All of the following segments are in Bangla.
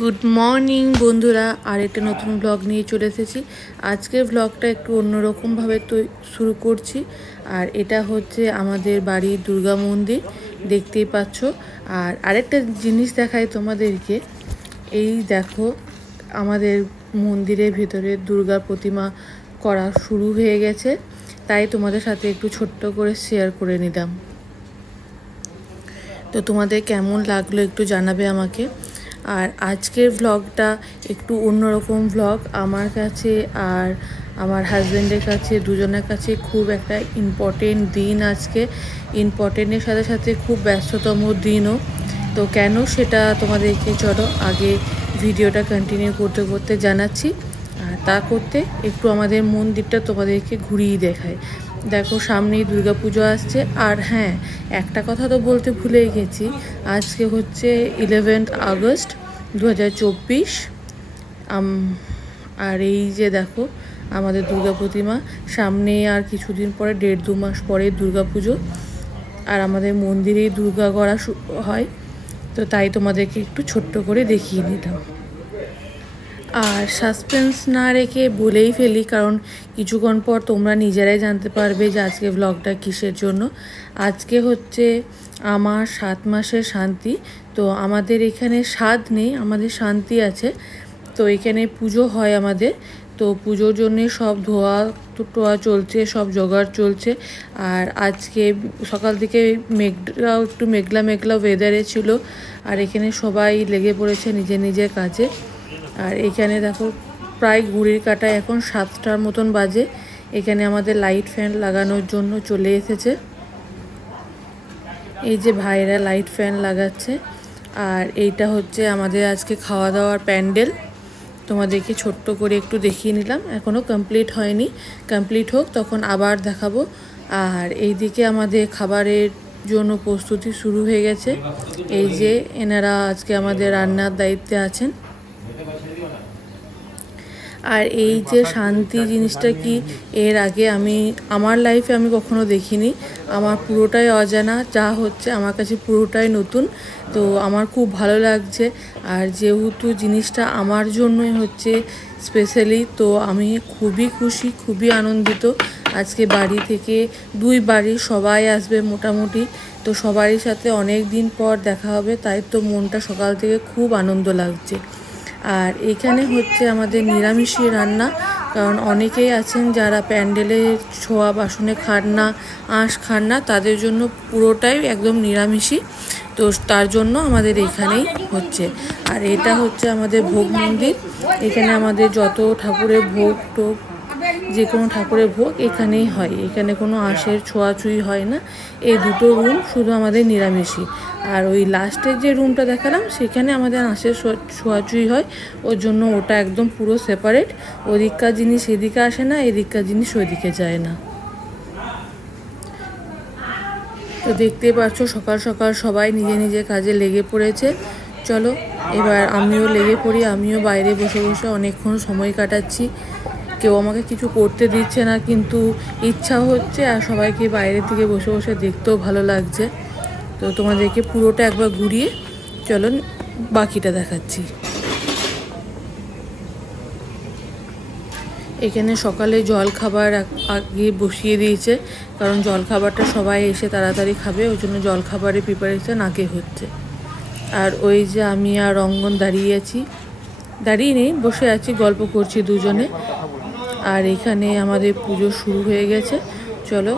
গুড মর্নিং বন্ধুরা, আর একটা নতুন ব্লগ নিয়ে চলে এসেছি। আজকের ব্লগটা একটু অন্যরকমভাবে তো শুরু করছি। আর এটা হচ্ছে আমাদের বাড়ির দুর্গা মন্দির, দেখতেই পাচ্ছ। আর আরেকটা জিনিস দেখাই তোমাদেরকে। এই দেখো, আমাদের মন্দিরের ভিতরে দুর্গা প্রতিমা করা শুরু হয়ে গেছে, তাই তোমাদের সাথে একটু ছোট্ট করে শেয়ার করে নিলাম। তো তোমাদের কেমন লাগলো একটু জানাবে আমাকে। আর আজকের ব্লগটা একটু অন্যরকম ব্লগ আমার কাছে আর আমার হাজব্যান্ডের কাছে, দুজনের কাছে খুব একটা ইম্পর্টেন্ট দিন আজকে। ইম্পর্টেন্টের সাথে সাথে খুব ব্যস্ততম দিনও। তো কেন সেটা তোমাদেরকে চলো আগে ভিডিওটা কন্টিনিউ করতে করতে জানাচ্ছি। আর তা করতে একটু আমাদের মন্দিরটা তোমাদেরকে ঘুরিয়ে দেখায়। দেখো, সামনেই দুর্গাপুজো আসছে। আর হ্যাঁ, একটা কথা তো বলতে ভুলে গেছি, আজকে হচ্ছে 11 আগস্ট 2024। আর এই যে দেখো আমাদের দুর্গা প্রতিমা, সামনে আর কিছুদিন পরে 1.5-2 মাস পরে দুর্গাপুজো। আর আমাদের মন্দিরেই দুর্গা গড়া হয়, তো তাই তোমাদেরকে একটু ছোট্ট করে দেখিয়ে নিলাম। আর সাসপেন্স না রেখে বলেই ফেলি, কারণ কিছুক্ষণ পর তোমরা নিজেরাই জানতে পারবে যে আজকে ব্লগটা কিসের জন্য। আজকে হচ্ছে আমার 7 মাসের শান্তি। তো আমাদের এখানে স্বাদ নেই, আমাদের শান্তি আছে। তো এখানে পুজো হয় আমাদের। তো পুজোর জন্যে সব ধোয়া টোয়া চলছে, সব জোগাড় চলছে। আর আজকে সকাল থেকে একটু মেঘলা মেঘলা ওয়েদারে ছিল। আর এখানে সবাই লেগে পড়েছে নিজের নিজের কাজে। আর এখানে দেখো প্রায় ঘড়ির কাঁটায় এখন 7টার মতন বাজে। এখানে আমাদের লাইট ফ্যান লাগানোর জন্য চলে এসেছে। এই যে ভাইরা লাইট ফ্যান লাগাচ্ছে। আর এইটা হচ্ছে আমাদের আজকে খাওয়া দাওয়ার প্যান্ডেল। তোমাদেরকে ছোট্ট করে একটু দেখিয়ে নিলাম, এখনও কমপ্লিট হয়নি। কমপ্লিট হোক তখন আবার দেখাবো। আর এইদিকে আমাদের খাবারের জন্য প্রস্তুতি শুরু হয়ে গেছে। এই যে এনারা আজকে আমাদের রান্নার দায়িত্বে আছেন। আর এই যে শান্তি জিনিসটা কি, এর আগে আমার লাইফে আমি কখনো দেখিনি। আমার পুরোটাই অজানা, যা হচ্ছে আমার কাছে পুরোটাই নতুন। তো আমার খুব ভালো লাগছে। আর যেহেতু জিনিসটা আমার জন্যই হচ্ছে স্পেশালি, তো আমি খুবই খুশি, খুবই আনন্দিত। আজকে বাড়ি থেকে 2 বাড়ির সবাই আসবে মোটামুটি। তো সবারই সাথে অনেক দিন পর দেখা হবে, তাই তো মনটা সকাল থেকে খুব আনন্দ লাগছে। আর এখানে হচ্ছে আমাদের নিরামিষই রান্না, কারণ অনেকেই আছেন যারা প্যান্ডেলে ছোঁয়া বাসনে খান না, আঁশ খান না, তাদের জন্য পুরোটাই একদম নিরামিষই। তো তার জন্য আমাদের এখানেই হচ্ছে। আর এটা হচ্ছে আমাদের ভোগ মন্দির। এখানে আমাদের যত ঠাকুরের ভোগ টোগ, যে কোনো ঠাকুরের ভোগ এখানেই হয়। এখানে কোনো আঁশের ছোঁয়াছুঁই হয় না। এই দুটো রুম শুধু আমাদের নিরামিষই। আর ওই লাস্টের যে রুমটা দেখালাম, সেখানে আমাদের আঁশের ছোঁয়াছুঁই হয়। ওর জন্য ওটা একদম পুরো সেপারেট। ওদিককার জিনিস এদিকে আসে না, এদিককার জিনিস ওইদিকে যায় না। তো দেখতেই পাচ্ছ সকাল সকাল সবাই নিজে নিজে কাজে লেগে পড়েছে। চলো এবার আমিও লেগে পড়ি। আমিও বাইরে বসে বসে অনেকক্ষণ সময় কাটাচ্ছি। কেউ আমাকে কিছু করতে দিচ্ছে না, কিন্তু ইচ্ছা হচ্ছে। আর সবাইকে বাইরে থেকে বসে বসে দেখতেও ভালো লাগছে। তো তোমাদেরকে পুরোটা একবার ঘুরিয়ে চলো বাকিটা দেখাচ্ছি। এখানে সকালে জল খাবার আগে বসিয়ে দিয়েছে, কারণ জল খাবারটা সবাই এসে তাড়াতাড়ি খাবে, ওই জন্য জল খাবারের প্রিপারেশন আগে হচ্ছে। আর ওই যে আমি আর রঙ্গন দাঁড়িয়ে নেই, বসে আছি, গল্প করছি দুজনে। আর এখানে আমাদের পুজো শুরু হয়ে গেছে। চলো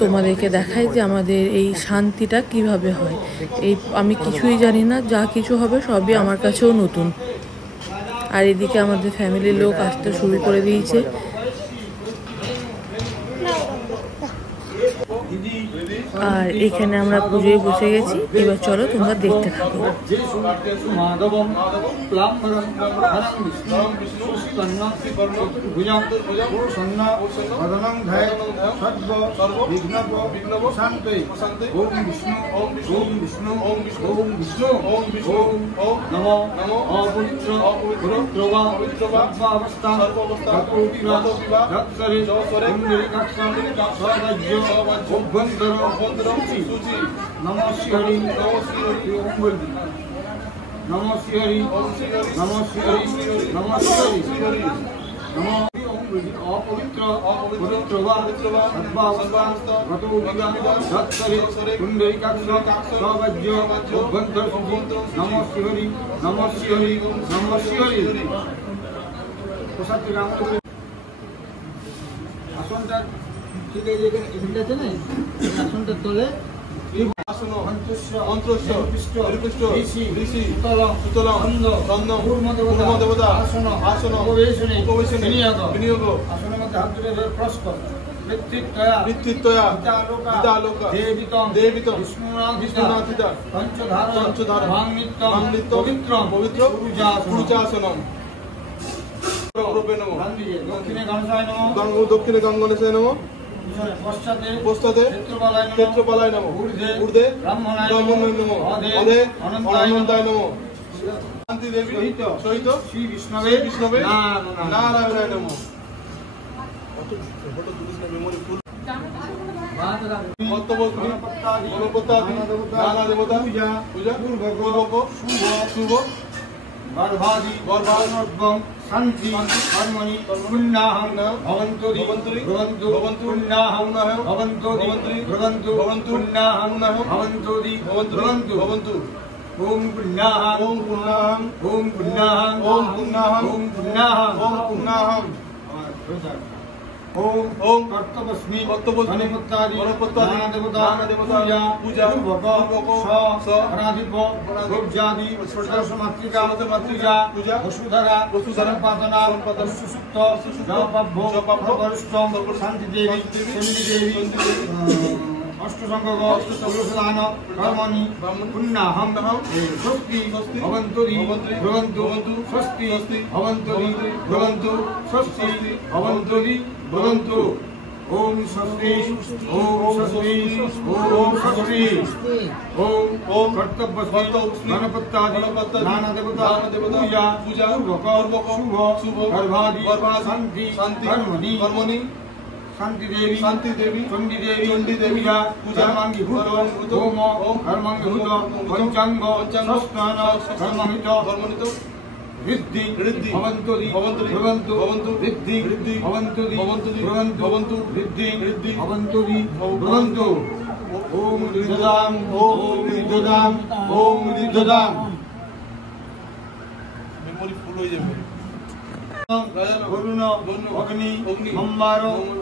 তোমাদেরকে দেখাই যে আমাদের এই শান্তিটা কিভাবে হয়। আমি কিছুই জানি না, যা কিছু হবে সবই আমার কাছেও নতুন। আর এদিকে আমাদের ফ্যামিলির লোক আসতে শুরু করে দিয়েছে। আর এখানে আমরা পুজোয় বসে গেছি। এবার চলো তোমরা দেখতে থাকো। নমঃ শিহরি নমঃ শিহরি ওম বলি नमो श्रीहरि नमो श्रीहरि नमो श्रीहरि नमो अपवित्र पवित्र वा सर्वावस्था गतो विगम धत्तरे कुंडलिकाक्ष सवज्य अभ्यंतर नमो श्रीहरि नमो श्रीहरि नमो श्रीहरि प्रसाद राम আসনটা ঠিক আছে এখানে আছে না আসনটা তোলে আসন অন্তঃস্য পৃষ্ঠ ঋষি সুতলম ছন্দ কূর্ম দেবতা আসন উপবেশনে বিনিয়োগ আসনের মধ্যে হাত দুটো ক্রস কর বৃত্তিত্বয়া হিতালোকা দেবিতম বিষ্ণুনাথিতা পঞ্চধারা ভাঙনিত্য পবিত্র পুরুষাসনম দক্ষিণে গণেশায় নমঃ পশ্চাতে ক্ষেত্রপালায় নমঃ ঊর্ধ্বে ব্রাহ্মণায় নমঃ অধে অনন্তায় নমঃ শান্তি দেবী সহিত শ্রী বিষ্ণবে নারায়ণায় নমঃ গণপত্যাদি নানা দেবতা পূজা পূর্বক শুভ গর্ভাদি শান্তি কর্মণি পুণ্যাহং ভবন্তু পুণ্যাহং ভবন্তু পুণ্যাহং ভবন্তু ওম পুণ্যাহং ওম পুণ্যাহং ओम कर्तव्यस्मि गणपत्यादि नाना देवता पूजा अनादिप गोब्जादि षोडश मातृका पूजा वसुधरा संपादना सुसुप्त जपभ्य वरिष्ठ शांति देवी चंडी देवी अष्टसंग तुलसीदान कर्मणि पुण्याहं स्वस्ति भवन्तु स्वस्ति भवन्तु स्वस्ति भवन्तु ओम स्वस्ति ओम कर्तव्यस्मि गणपत्यादि नाना देवता पूजा शुभ गर्भादि शांति कर्मणि शांति देवी चंडी देवी पूजा मांगी भूत होम कर्मांगी भूत पंचांग संस्थान कर्महित वृद्धि भवन्तु वृद्धि भवन्तु वृद्धि भवन्तु ओम रिद्धदाम मेमोरी फुल हो जाए वरुण अग्नि मंबार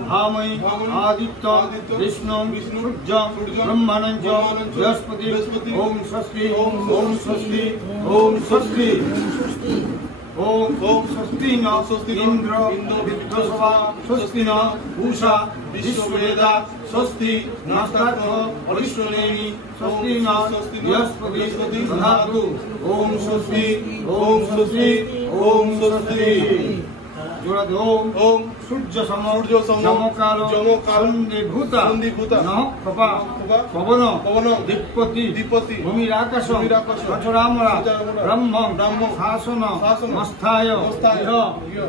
भामई आदित्य विष्णु सूर्य ब्रह्मानंद बृहस्पति ओम स्वस्ति ओम स्वस्ति ओम स्वस्ति न इंद्र विद्वस्वा स्वस्ति न उषा विश्ववेदा स्वस्ति नास्तात्म अविश्वनेमि स्वस्ति न बृहस्पति दधातु ओम स्वस्ति ओम सूर्य समकाल भूता नः कपा पवन दीपति भूमिराकाश अचरामरा ब्रह्म शासन मस्थाय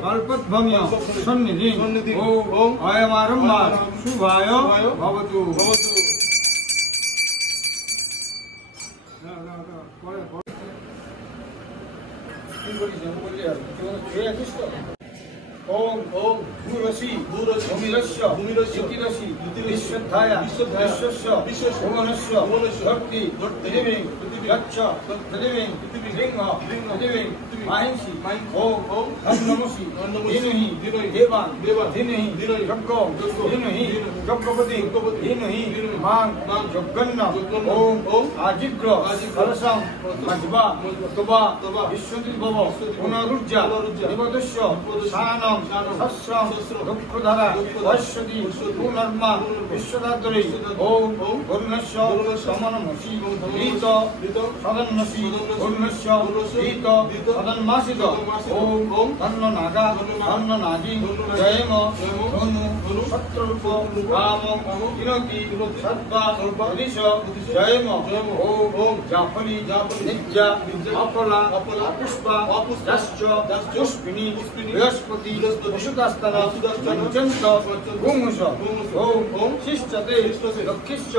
कल्पद्भम्य सन्निधि ओम अयमारम्भा शुभाय भवतु ओम भूरसी भूमिरस्य युतिरसी विश्वधाया विश्वस्य भुवनस्य भक्ति पृथिवी गच्छ पृथिवी लिंग पृथिवी महिषी ओम नमोसि दिनहि देवान दिनहि यज्ञो दिनहि यज्ञपति दिनहि मां यज्ञन्न ओम आजिग्र कलशं मज्वा तवा विश्वदिभव पुनरुज्जा देवदस्य शानम सस्रम दुःखधरा वैश्वती पुनर्मा विश्वदात्री ओम वरुणस्य समनमसि रीत सदन्नसि वरुणस्य रीत सदन्मासित ओम तन्न नागा तन्न नागी जयम धनु शत्रुरूप राम इनोति सद्वा दिश जयम ओम जाफली निज्जा अपला पुष्पा यश्च पुष्पिनी बृहस्पति वसुदास्तन पंचंत गुंस ओम शिष्टते लक्षिश्च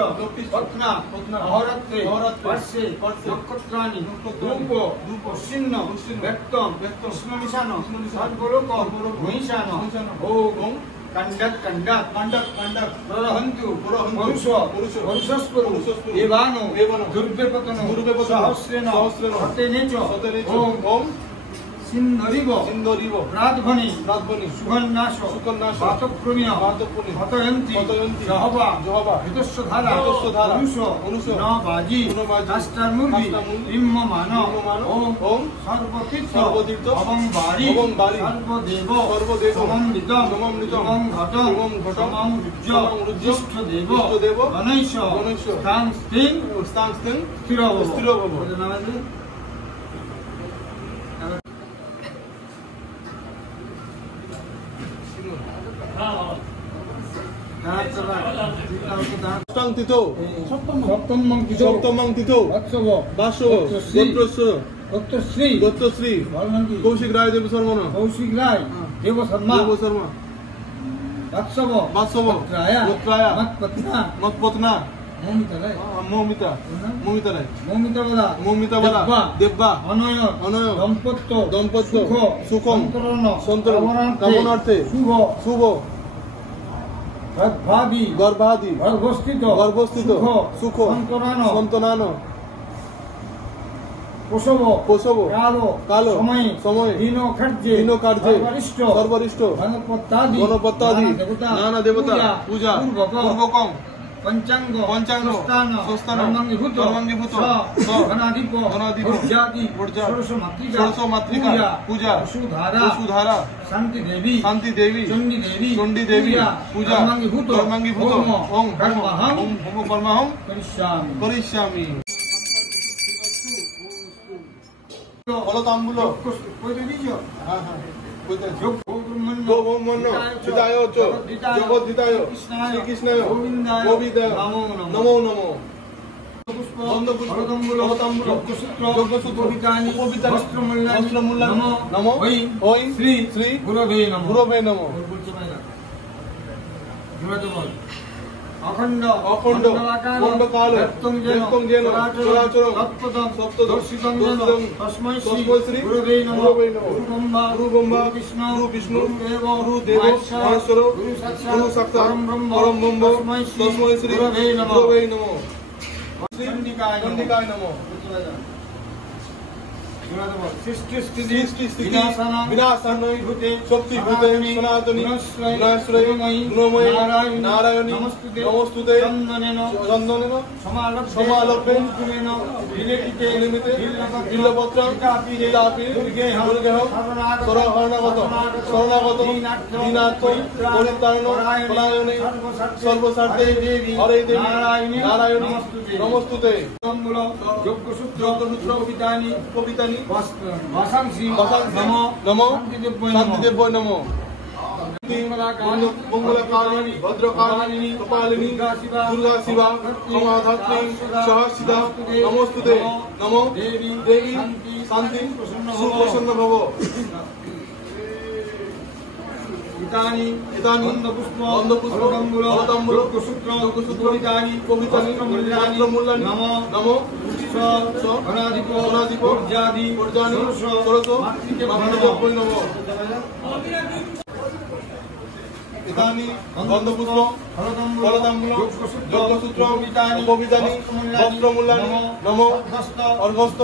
पत्ना अहोरात्रे वर्षे नक्षत्राणि धूप उष्ण व्यक्तम स्मनिशान सर्वलोक महिषान ओम कंडक कंडक कंडक कंडक प्रहंतु पुरुष पुरुषस्पुरु देवानो दुर्व्यपतनो सहस्रेण हतेनेच ओम सिंधरिव रातभनि सुगन्नाश वातप्रमिय हतयन्ति जहवा हितस्वधारा पुरुष न बाजी काष्ठामुर्गी इम्ममान ओम सर्वतीर्थ अवंबारी सर्वदेव समन्वितम घट समं रुज्य देव गणेश स्थान स्थिर सप्तमं तिथो वासव गोत्रश्री कौशिक राय देव शर्मा देव शर्मा वात्सव गोत्राय मतपत्ना मोमिता देव्बा अनय दंपत्य सुखम संतरण कामनार्थे शुभ गर्भादि गर्भस्थित सुख संतनान पोषव कालो समय दीन कार्य सर्वरिष्ट गणपत्तादि नाना देवता पूजा पूर्वकम पंचांग संस्थान कर्मांगीभूत गणाधिप षोडश मातृका पूजा वसुधारा शांति देवी चंडी देवी पूजा कर्मांगीभूत ओम कर्महं करिष्यामि फलतांबूल जगद्धिताय श्रीकृष्णाय गोविंदाय नमो नमो नमो श्री गुरवे नमो अखंड काल चराचरं सप्तदर्शितं तस्मै श्री गुरवे नमः गुरु ब्रह्मा विष्णु गुरुदेव महेश्वर गुरु साक्षात् परम ब्रह्म तस्मै श्री गुरवे नमः चंडिकाय नमः सृष्टि विनाशाय शक्ति भूते सनातनी गुणमयी नारायणी नमस्तुते चंदनेन समालभ्य निमिते बिल्लपत्रं शरणागत दीनार्थ परित्राण पलायने सर्वसार्थे हरे देवी नारायणी नमस्तुते योगसूत्र कवितानि वासांसि नमो शांतिदेव नमो मंगलकारिणी भद्रकालिनी कपालिनी दुर्गा शिवा क्षमाधात्री सहस्रिता नमोस्तुते नमो देवी शांति सुप्रसन्न भव इतानि गंधपुष्प फलतांबूल कवितानि नमो गणाधिप ऊर्जादि षोडश मातृदेव्यै नमः इतानि गंधपुष्प फलतांबूल योगसूत्र कवितानि वस्त्रमूल्यानि नमो अर्घस्त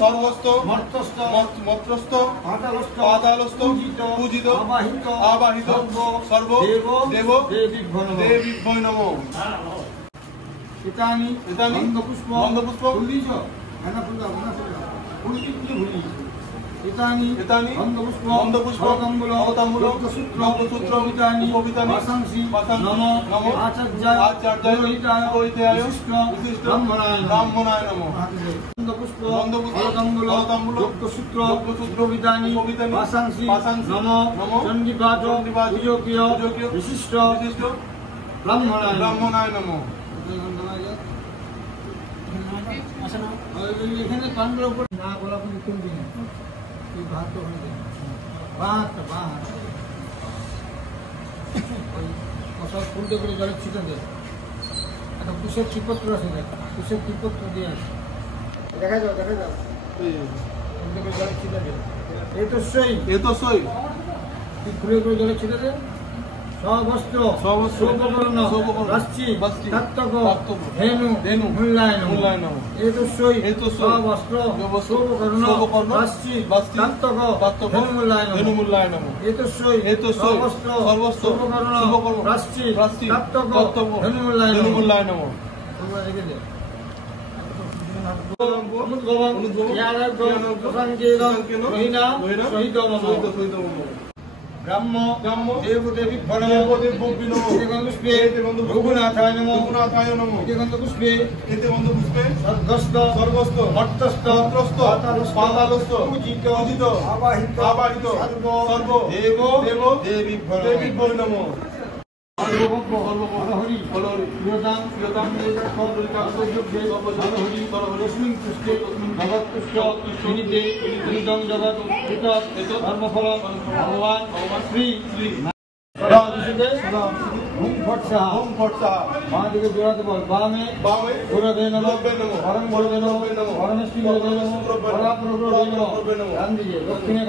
सर्वस्त मत्रस्त पातालस्त पूजित आवाहित सर्व देव देवीभ्यो नमः इतानि गंधपुष्प इतानि गंधपुष्प फलतांबूल योगसूत्र कवितानि वासांसि नमो आचार्याय पुरोहिताय विशिष्ट ब्राह्मणाय नमः गंधपुष्प फलतांबूल योगसूत्र कवितानि वासांसि नमो चंडीपाठ पूजकीय विशिष्ट ब्राह्मणाय नमः এখানে পান্ডুর উপর না গোলাপ লিখুন দিন এই ভাত তো হয়ে যায় ভাত মশলা উল্টে করে জলে ছিটে দেয়। একটা কুশের চিপত্র আছে, কুশের চিপত্র দিয়ে আছে, দেখা যাও উল্টে করে জলে ছিটে দেয়। এই তো সই ঘুরে ঘুরে জলে ছিটে দেয়। সবস্ত্র সৌপকর্ণ রাশি তাত্তক ধেনু মূল্যায়ন। এই তো সই সবস্ত্র সৌপকর্ণ রাশি তাত্তক ধেনু মূল্যায়ন। এই তো সই সবস্ত্র সৌপকর্ণ রাশি তাত্তক ধেনু মূল্যায়ন। ব্রাহ্ম দেবদেবী পুষ্পে রঘুনাথায় নমঃ। পুষ্পে স্বর্গস্থ মর্তস্থ পাতালস্থ পূজিত আবাহিত সর্ব দেব দেবী নমঃ। হরি প্রিয়তাম জগৎ ধর্মফল ভগবান শ্রী দিকে জোড়াতে বল বামে ঘোরাবে নমঃ পরম বলবে নমঃ পরমেশ্বরী বলবে নমঃ পরাপ্রভু বলবে নমঃ। ডান দিকে দক্ষিণে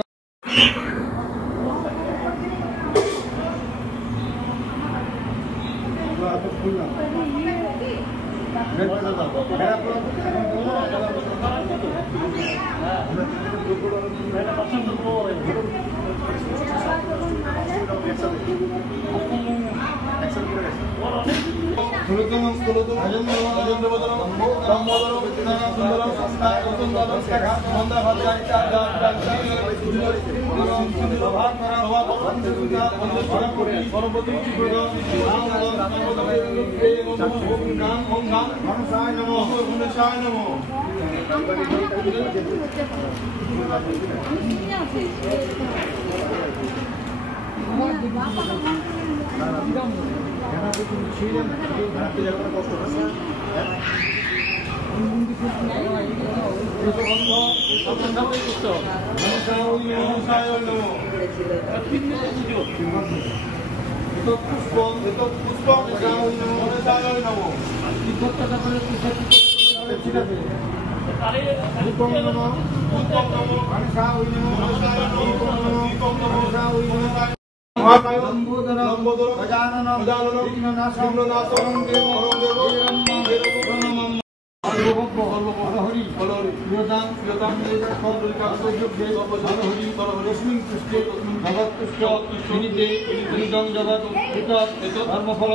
ধর্মফল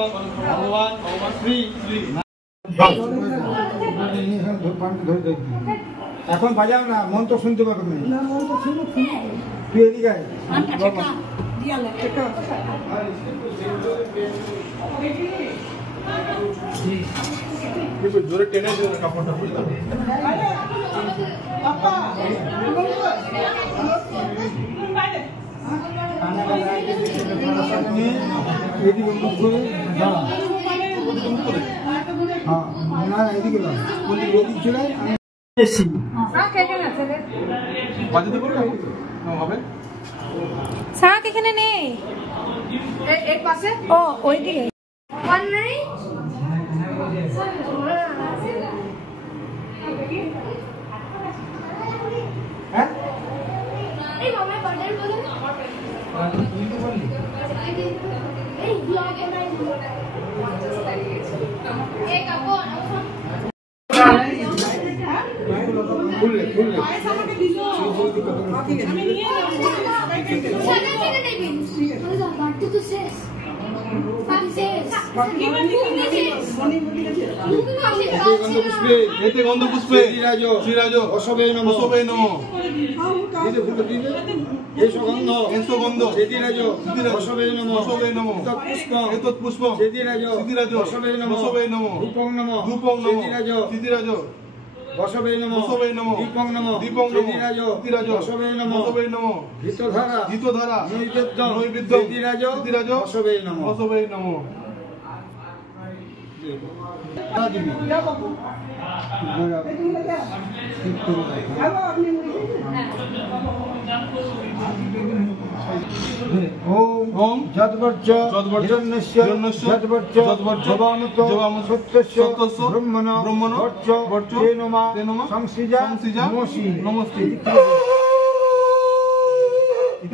ভগবান শ্রী। এখন বাজাও না, মন্ত্র শুনতে পাবে না। তুই এদিকে আয়। জোরে টেনে কাপড়টা খুলে দাও। শাক এখানে নেই, এই পাশে। ও ওইদিকে গন্ধ পুষ্পে শ্রীরাজ অশোভে নমঃ গন্ধ শ্রীরাজ অশোভে নমঃ এতৎ পুষ্প শ্রীরাজ অশোভে নমঃ ধূপং নমঃ শ্রীরাজ বসবে নমঃ দীপং নমঃ শ্রীরাজ বসবে নমঃ ধৃতধারা নৈবেদ্য শ্রীরাজ বসবে নমঃ। ওম যদ্বর্জ হিরণ্যস্য যদ্বর্জ ভবামত সত্যস্য ব্রহ্মণ বর্চ তেনমা সংসৃজা নমস্তে।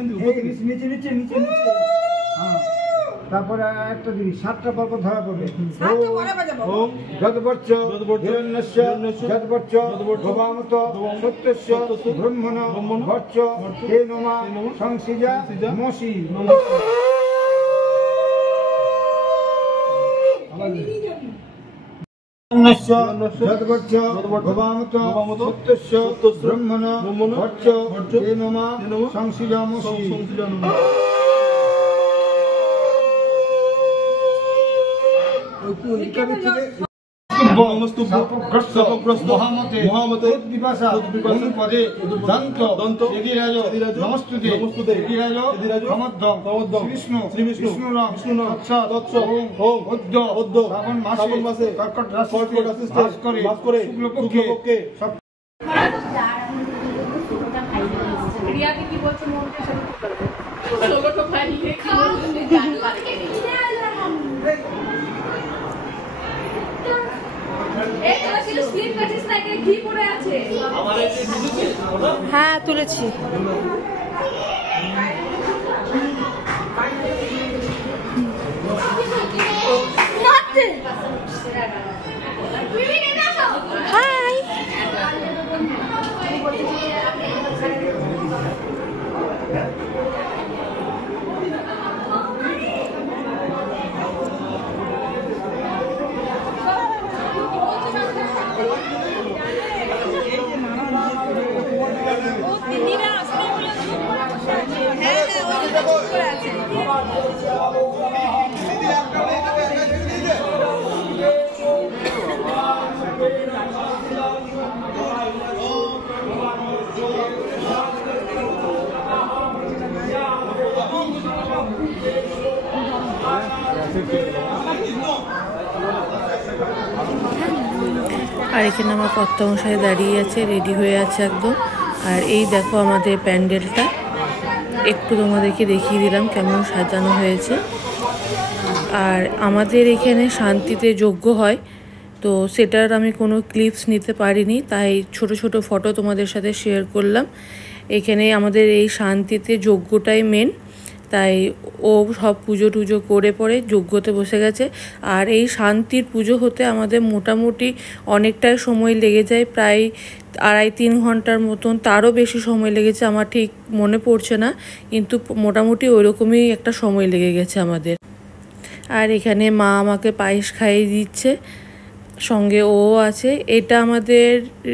নিচে নিচে নিচে নিচে, হ্যাঁ। তারপরে একটা দিবি 7টা পর্ব ধরা পড়বে। ওম যদ্বর্চ হিরণ্যস্য যদ্বর্চ ভবামত সত্যস্য ব্রহ্মণ বর্চ তেনমা সংসৃজা নমস্তে। যদ্বর্চ ভবামত সত্যস্য ব্রহ্মণ বর্চ তেনমা সংসৃজা নমস্তে। মহামতে অনুপদে দন্ত নমস্তুতে বিষ্ণু শ্রাবণ মাসে কর্কট রাশি বাস করে শুক্লপক্ষে রিয়াকে কি বলছে মনকে হ্যাঁ তুলেছি। হাই আর এখানে আমার কর্তামশাই দাঁড়িয়ে আছে, রেডি হয়ে আছে একদম। আর এই দেখো আমাদের প্যান্ডেলটা, একটু তোমাদেরকে দেখিয়ে দিলাম কেমন সাজানো হয়েছে। আর আমাদের এখানে শান্তিতে যজ্ঞ হয়, তো সেটার আমি কোনো ক্লিপস নিতে পারিনি, তাই ছোট ছোট ফটো তোমাদের সাথে শেয়ার করলাম। এখানে আমাদের এই শান্তিতে যজ্ঞটাই মেন, তাই ও সব পুজো টুজো করে পরে যজ্ঞতে বসে গেছে। আর এই শান্তির পুজো হতে আমাদের মোটামুটি অনেকটাই সময় লেগে যায়, প্রায় 2.5-3 ঘন্টার মতন, তারও বেশি সময় লেগেছে, আমার ঠিক মনে পড়ছে না, কিন্তু মোটামুটি ওইরকমই একটা সময় লেগে গেছে আমাদের। আর এখানে মা আমাকে পায়েস খাইয়ে দিচ্ছে, সঙ্গে ও আছে। এটা আমাদের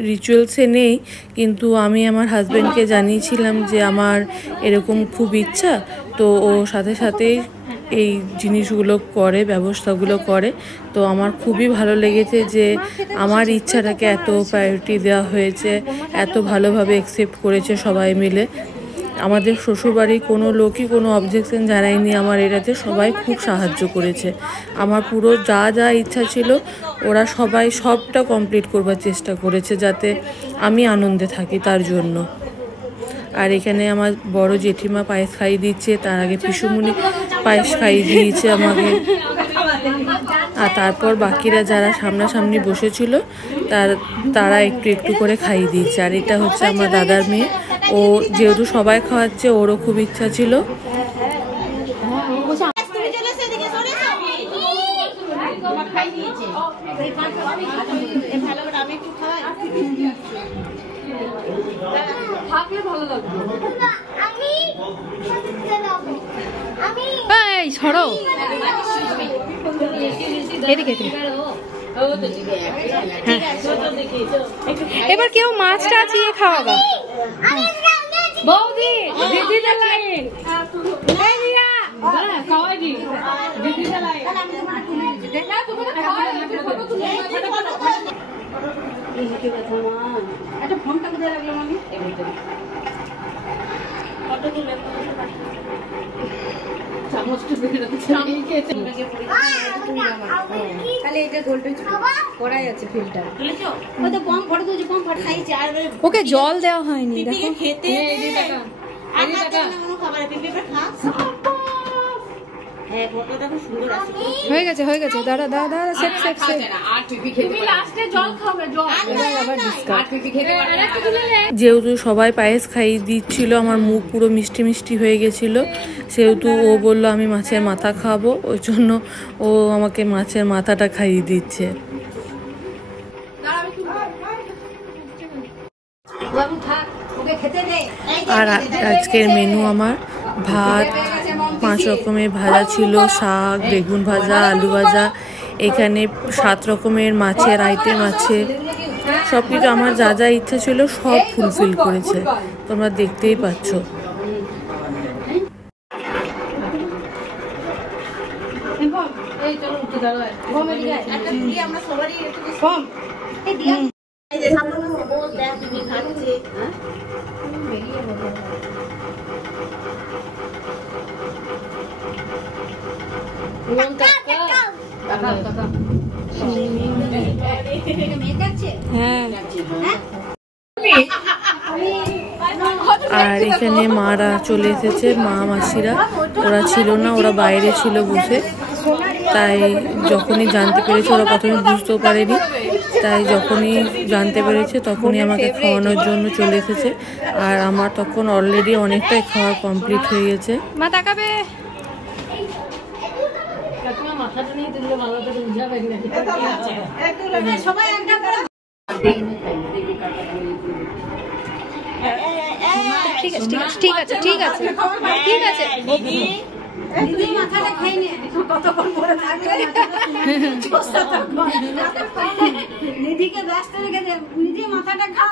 রিচুয়ালসে নেই, কিন্তু আমি আমার হাজব্যান্ডকে জানিয়েছিলাম যে আমার এরকম খুব ইচ্ছা, তো ও সাথে সাথেই এই জিনিসগুলো করে, ব্যবস্থাগুলো করে। তো আমার খুবই ভালো লেগেছে যে আমার ইচ্ছাটাকে এত প্রায়োরিটি দেওয়া হয়েছে, এত ভালোভাবে অ্যাকসেপ্ট করেছে সবাই মিলে। আমাদের শ্বশুরবাড়ির কোনো লোকই কোনো অবজেকশন জানায়নি আমার এটাতে, সবাই খুব সাহায্য করেছে। আমার পুরো যা যা ইচ্ছা ছিল ওরা সবাই সবটা কমপ্লিট করবার চেষ্টা করেছে, যাতে আমি আনন্দে থাকি তার জন্য। আর এখানে আমার বড় জেঠিমা পায়েস খাইয়ে দিচ্ছে, তার আগে পিসুমণি পায়েস খাইয়ে দিয়েছে আমাকে। আর তারপর বাকিরা যারা সামনাসামনি বসেছিল তারা একটু একটু করে খাইয়ে দিয়েছে। আর এটা হচ্ছে আমার দাদার মেয়ে, ও যেহেতু সবাই খাওয়াচ্ছে ওরও খুব ইচ্ছা ছিল। এবার কেউ মাছটা চিয়ে খাওয়াবা। বৌদি দিদি লাইন একটা ফোনটা কোথায় রাখলাম আমি? ওকে জল দেওয়া হয়নি, হয়ে গেছে দাঁড়া সেট আবার ডিসকাউন্ট। যেহেতু সবাই পায়েস খাইয়ে দিচ্ছিল, আমার মুখ পুরো মিষ্টি মিষ্টি হয়ে গেছিলো, সেহেতু ও বললো আমি মাছের মাথা খাবো, ওই জন্য ও আমাকে মাছের মাথাটা খাইয়ে দিচ্ছে। আর আজকের মেনু আমার ভাত, 5 রকমের ভাজা ছিল, শাক, বেগুন ভাজা, আলু ভাজা, এখানে 7 রকমের মাছের আইটেম আছে। সব কিছু আমার যা যা ইচ্ছা ছিল সব ফুলফিল করেছে, তোমরা দেখতেই পাচ্ছ। আর এখানে মারা চলে এসেছে, মা মাসিরা, ওরা ছিল না, ওরা বাইরে ছিল বসে। তাই যখনই জানতে পেরেছে, ওরা প্রথমে বুঝতেও পারেনি, তাই যখনই জানতে পেরেছে তখনই আমাকে খাওয়ানোর জন্য চলে এসেছে। আর আমার তখন অলরেডি অনেকটাই খাওয়া কমপ্লিট হয়ে গেছে। মা তাকাবে। ঠিক আছে মাথাটা খাই নে, কতক্ষণ পরে থাকবে নিধিকে ব্যস্ত রেখে দে, নিধি মাথাটা খা।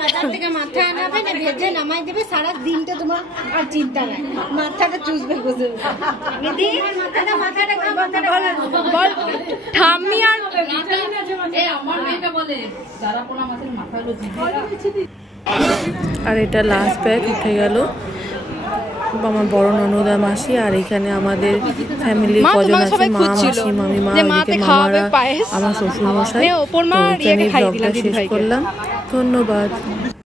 বাজার থেকে মাথা আনাবে না, ভেজে নামাই দেবে, সারা দিনটা তোমার আর চিন্তা নাই, মাথাটা চুষবে বুঝবে। নিধি মাথাটা খা, মাথাটা বল ঠাম্মি। আর আমার মেয়েটা বলে যারা পোনা মাছের মাথা হলো আর এটা লাস্ট ব্যাগ উঠে গেল আমার বড় ননদা মাসি। আর এখানে আমাদের ফ্যামিলির কজন আছে, মা মাসি মামিমা, ওইদিকে মামারা, আমার শ্বশুর মশাই। এখানে ব্লগটা শেষ করলাম, ধন্যবাদ।